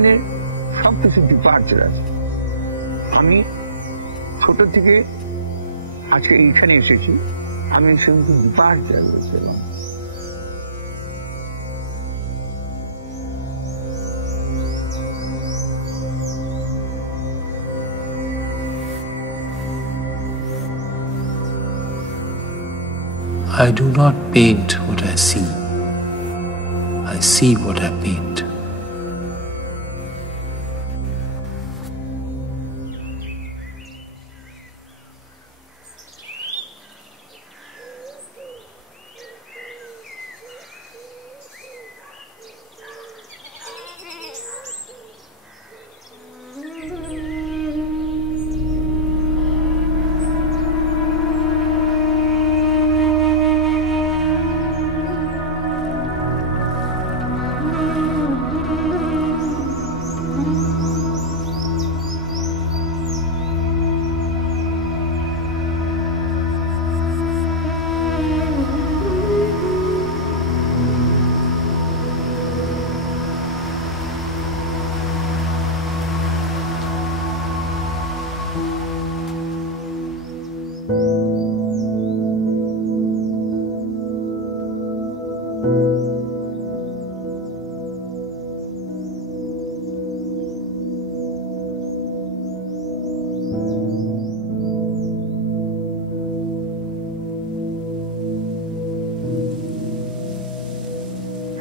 জীবনে সবকিছু ডিপার্চার আছে। আমি ছোট থেকে আজকে এইখানে এসেছি, আমি সেগুলো ডিপার্চার বলছিলাম। I do not paint what I see what I paint.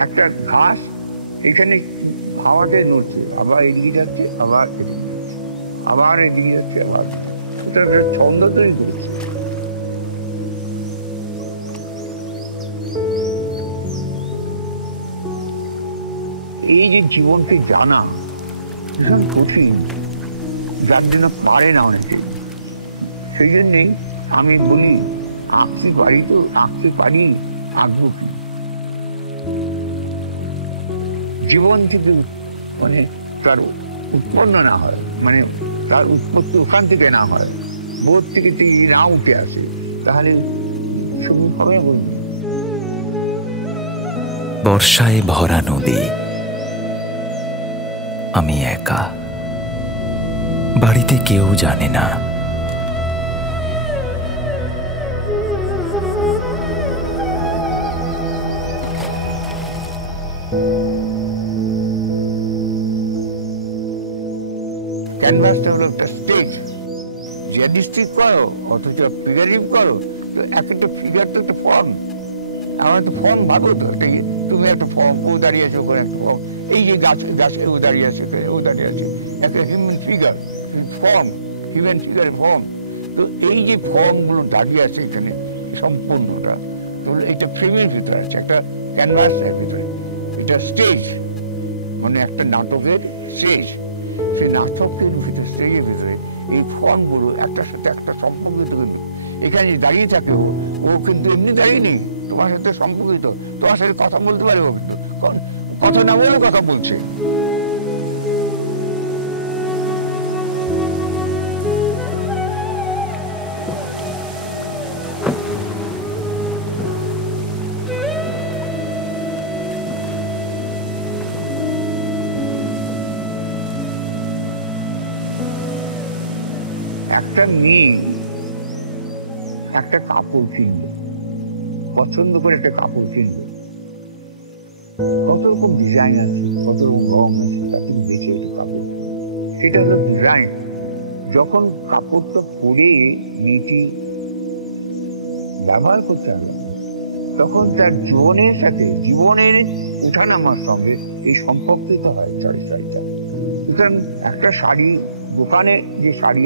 একটা ঘাস এখানে হাওয়াতে নড়ছে, আবার এদিকে যাচ্ছে, আবার আবার এদিকে যাচ্ছে, আবার এটা একটা ছন্দ তৈরি করেছে। এই যে জীবনকে জানা ভীষণ কঠিন, যার জন্য পারে না অনেকে। সেই জন্যেই আমি বলি আঁকতে পারি তো আঁকতে পারি, আঁকবো কি? জীবন থেকে মানে তার উৎপন্ন না হয়, মানে তার উৎপত্তি ওখান থেকে না হয়, বোধ থেকে না উঠে আসে, তাহলে সবুজ হবে বলবে। বর্ষায় ভরা নদী, আমি একা, বাড়িতে কেউ জানে না। ক্যানভাসটা হলো একটা স্টেজ, রিয়ালিস্টিক করো অথচ ফিগারিভ করো, তো একটা ফিগার তো একটা ফর্ম, আমার একটা ফর্ম ভাবো তো, তুমি একটা ফর্ম, ও দাঁড়িয়ে আছে ওখানে একটা ফর্ম, এই যে গাছে ও দাঁড়িয়ে আছে, ও দাঁড়িয়ে আছে, একটা হিউম্যান ফিগার, ফর্ম, হিউম্যান ফিগারের ফর্ম। তো এই যে ফর্মগুলো দাঁড়িয়ে আছে এখানে সম্পূর্ণটা, তো এটা ফ্রেমের ভিতরে আছে, একটা ক্যানভাসের ভিতরে, এটা স্টেজ, মানে একটা নাটকের স্টেজ। সেই নাটকের ভিতরে, স্টেজের ভিতরে এই ফর্মগুলো একটার সাথে একটা সম্পর্কিত। এখানে দাঁড়িয়ে থাকে ও কিন্তু এমনি দাঁড়িয়ে নেই, তোমার সাথে সম্পর্কিত, তোমার সাথে কথা বলতে পারে, ও কিন্তু কথা না বলেও কথা বলছে। একটা মেয়ে একটা কাপড় কিনবে, পছন্দ করে একটা কাপড় কিনবে, কত রকম ডিজাইন আছে, কত রকম রং আছে, তা তুমি বেছে একটা কাপড়, সেটা হলো ডিজাইন। যখন কাপড়টা পরে মেয়েটি ব্যবহার করতে হবে, তখন তার জীবনের সাথে, জীবনের উঠানামার সঙ্গে এই সম্পর্কিত হয় চরিত্রটা। সুতরাং একটা শাড়ি দোকানে যে শাড়ি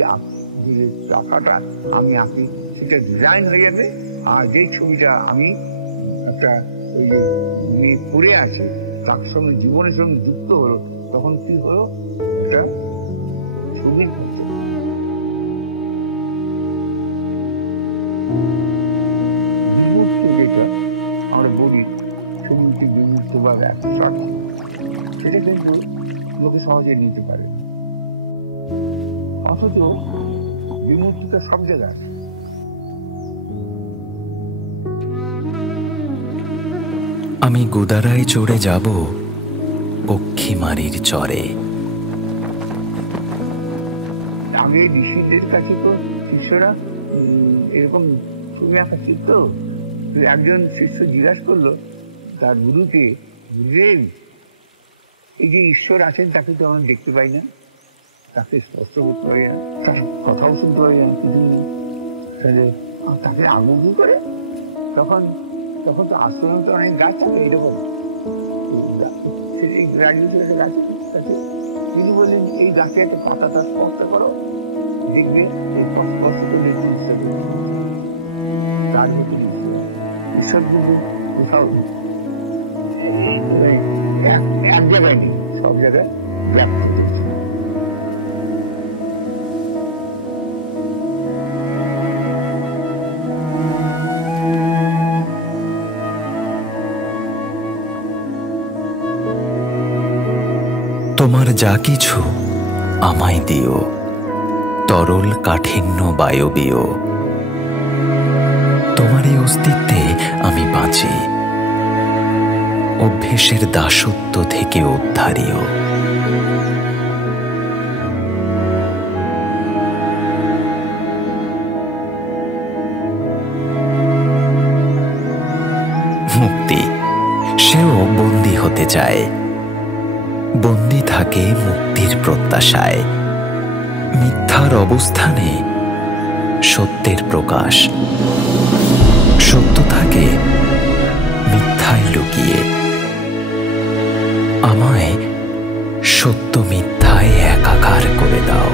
টাকাটা আমি আঁকি, সেটা ডিজাইন হয়ে যাবে, আর যে ছবিটা আমি একটা ওই যে মেয়ে পড়ে আছে তার সঙ্গে জীবনের সঙ্গে যুক্ত হলো, তখন কি হলো, একটা ছবি। বিমূর্ত যেটা আমরা বলি, ছবিটি বিমূর্ত বা অ্যাবস্ট্রাক্ট, সেটা কিন্তু লোকে সহজে নিতে পারে, অথচ বিমূর্ততা সব জায়গায়। আমি গুদারায় চড়ে যাব পক্ষীমারির চরে, আগে ঋষিদের কাছে তো শিষ্যরা এরকম ছবি আঁকা শিখত। একজন শিষ্য জিজ্ঞাসা করলো তার গুরুকে, গুরুদেব এই যে ঈশ্বর আছেন তাকে তো আমরা দেখতে পাই না, তাকে স্পষ্ট করতে পারি না, তার কথাও শুনতে পারি না, কিছু নেই, তাহলে তাকে আগুন কি করে? তখন তখন তো আশ্রমে তো অনেক গাছ থাকে এরকম, এই গ্রাজুয়েশন গাছ আছে। তিনি বললেন এই গাছে একটা পাতাটা স্পর্শ করো, দেখবে স্পর্শ করলে তার মতো ঈশ্বর কিন্তু কোথাও এক জায়গায় নেই, সব জায়গায় ব্যাপ্ত করছে। তোমার যা কিছু আমায় দিও, তরল কাঠিন্য বায়বীয়। তোমারই অস্তিত্বে আমি বাঁচি, অভ্যেসের দাসত্ব থেকে উদ্ধারীয়। মুক্তি, সেও বন্দী হতে চায়, বন্দী থাকে মুক্তির প্রত্যাশায়। মিথ্যার অবস্থানে সত্যের প্রকাশ, সত্য থাকে মিথ্যায় লুকিয়ে। আমায় সত্য মিথ্যায় একাকার করে দাও।